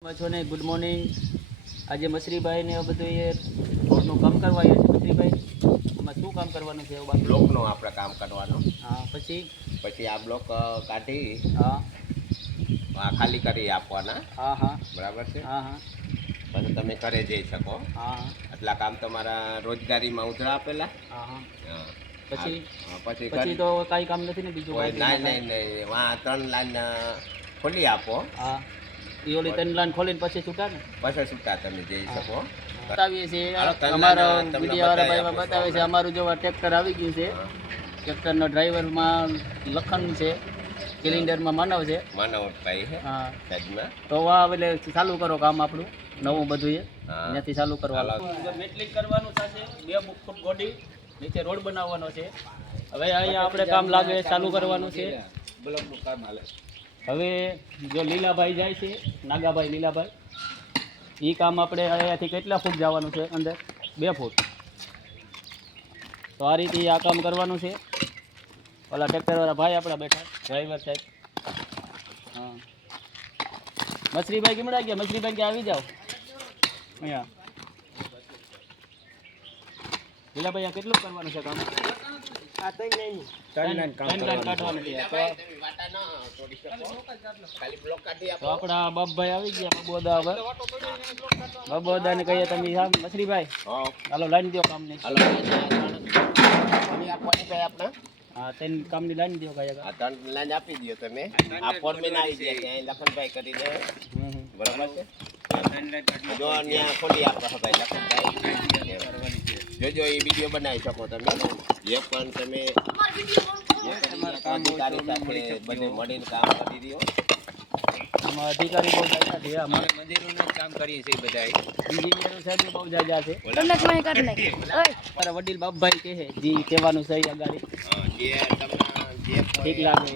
છો ને good morning. આજે મસરીભાઈ ને બધું એ રોડનું કામ કરવા આવ્યા છે. મસરીભાઈ, આમાં શું કામ કરવાનું છે? બ્લોકનો આપણે કામ કરવાનું. હા, પછી આ બ્લોક કાઢી હા આ ખાલી કરી આપવાના. હા હા બરાબર છે. હા હા પછી તમે ઘરે જઈ શકો. હા આટલા કામ તમારા રોજગારીમાં ઉધરા આપેલા. હા હા હા. પછી પછી પછી તો કાંઈ કામ નથી ને બીજું? નહીં વાં 3 લાઈન ખોલી આપો. હા, એ ઓલી 3 લાઈન ખોલીને પછી છૂટા ને? પછી છૂટા તમે જઈ શકો. બતાવીએ છીએ હાલો, 3 અમારો લાઈન તમને વિડીયો વાળા બતાવી ભાઈમાં આપો. બતાવે છે. અમારું જો ટ્રેક્ટર આવી ગયું છે. ટ્રેક્ટરનો ડ્રાઈવરમાં લખન છે, સિલિન્ડરમાં માનવ છે. માનવભાઈ છે હા, સાઈડમાં. તો વાહ એટલે ચાલુ કરો કામ આપણું નવું બધું એ હા. ત્યાંથી ચાલુ કરવાનું. હાલો. મેટલિંગ કરવાનું થશે. 2 ફૂટ ગોડી નીચે રોડ બનાવવાનો છે. હવે અહીંયા આપણે કામ લાગે ચાલુ કરવાનું છે. બ્લોકનું કામ હાલે. હવે જો લીલાભાઈ જાય છે, નાગાભાઈ લીલાભાઈ, એ કામ આપણે અહીંયાથી કેટલા ફૂટ જવાનું છે? અંદર 2 ફૂટ. તો આ રીતે આ કામ કરવાનું છે. ઓલા ટ્રેક્ટરવાળા ભાઈ આપણા બેઠા ડ્રાઈવર સાહેબ. હા, મછરીભાઈ કેમડા ગયા? મછરીભાઈ ક્યાં આવી જાઓ અહીંયા. લીલાભાઈ આ કેટલું કરવાનું છે કામ? કાઢવાનું છે. તો આપણા બાપભાઈ આવી ગયા. બાબોદા હવે બાબોદાને કહીએ તમે હા મછરીભાઈ હાલો લાઈન દો કામની. આપણે હા, તેને કામની લાઈન દો કયા? આ 3 લાઈન આપી દો તમે. આ ફોર્મેન આવી જાય ત્યાં લખનભાઈ કરીને. બરાબર છે. જો અહીંયા ખોલી આપો ભાઈ લખનભાઈ. જોજો એ વિડીયો બનાવી શકો તમે. જે પણ તમે અધિકારી સાથે બધે મળીને કામ કરી રહ્યો. આમાં અધિકારી બહુ જાજા છે. અમારે મંદિરોનું કામ કરીએ છીએ બધા. એન્જિનિયરો સાહેબ બહુ જાજા છે. મારા વડીલ બાપભાઈ કહે જી કહેવાનું સહી અગાડી જે તમને જે ઠીક લાગે એ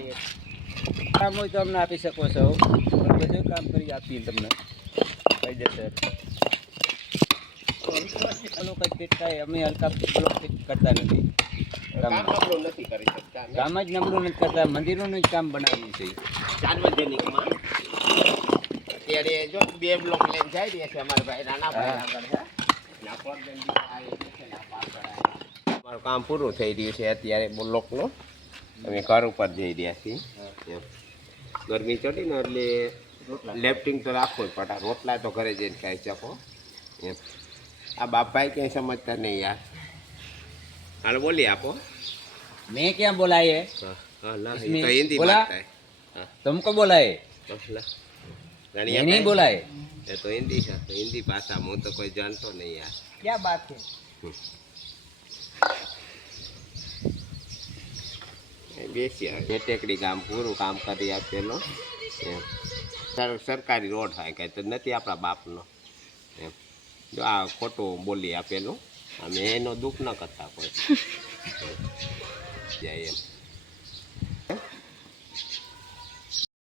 કામ હોય તો અમને આપી શકો છો. બધું કામ કરી આપીએ તમને કાયદેસર. કાંઈ અમે હલકા બ્લોક કરતા નથી. કામ નબળું નથી કરી શકતા. કામ જ નબળું નથી કરતા, મંદિરોનું જ કામ બનાવીએ છીએ. સાર્વજનિકમાં અત્યારે જો 2 બ્લોક લઈને જાય રહ્યા છે અમારા ભાઈ નાનાભાઈ આગળ છે. અમારું કામ પૂરું થઈ રહ્યું છે અત્યારે બ્લોકનું. અમે ઘર ઉપર જઈ રહ્યા છીએ. ગરમી ચડી ને એટલે લેફ્ટિંગ તો રાખવું જ પડે. રોટલા તો ઘરે જઈને ખાઈ શકો એમ. આ બાપભાઈ ક્યાંય સમજતા નહીં યાર. હાલ બોલી આપો. मैं क्या बोला ये? हाँ ला इसमें तो हिंदी बोला? बात है. हाँ तुमको बोला है? तो ला मैं नहीं बोला है. ये तो हिंदी है. तो हिंदी भाषा में तो कोई जानतो नहीं यार. क्या बात है? બેસી જે ટેકડી કામ પૂરું કામ કરી આપેલો એમ. સરકારી રોડ થાય કાંઈ તો નથી આપણા બાપનો એમ. જો આ ખોટું બોલી આપેલું. અમે એનો દુઃખ ન કરતા કોઈ જાય એમ.